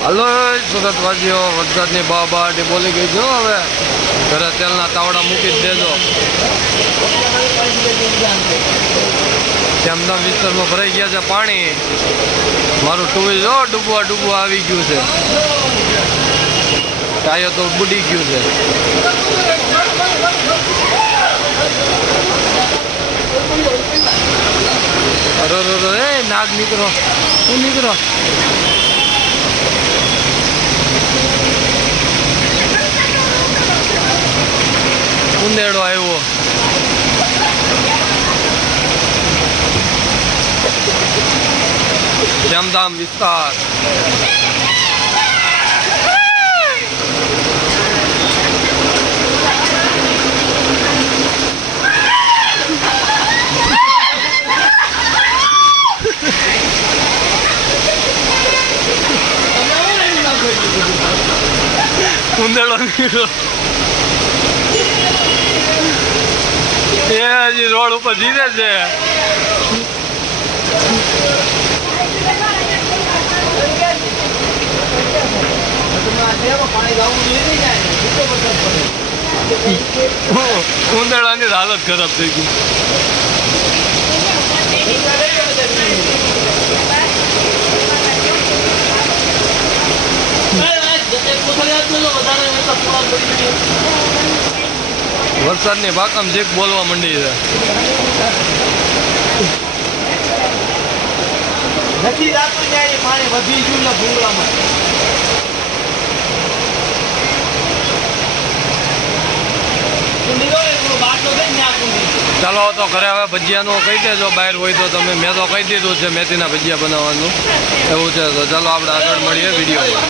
Hello સુરતવાસીઓ, વરસાદની બાબાટી બોલી ગઈ છો. હવે ઘરે તેલના તાવડા મૂકી જ દેજો. તેમના વિસ્તારમાં ભરાઈ ગયા છે પાણી. મારું ટુ વ્હીલ જો ડૂબવા આવી ગયું છે. ટાયર તો બુડી ગયું છે. અરે નાગ નીકળો, શું નીકળો? ઉંદેડો આવ્યો. જામધામ વિસ્તાર. ઉંદેડો નીકળો. એ હજી રોડ ઉપર જીરે છે. ઉંદેડાની હાલત ખરાબ થઈ ગઈ. વરસાદની બાકમ જેક બોલવા માંડી છે. નથી જાતું ત્યાં પાણી વધી ગયું ને ભૂંગળામાં. ચાલો તો ઘરે હવે ભજીયાનું કહી દેજો. બહાર હોય તો તમે, મેં તો કહી દીધું છે મેથીના ભજીયા બનાવવાનું એવું છે. તો ચાલો આપણે આગળ મળીએ વિડીયોમાં.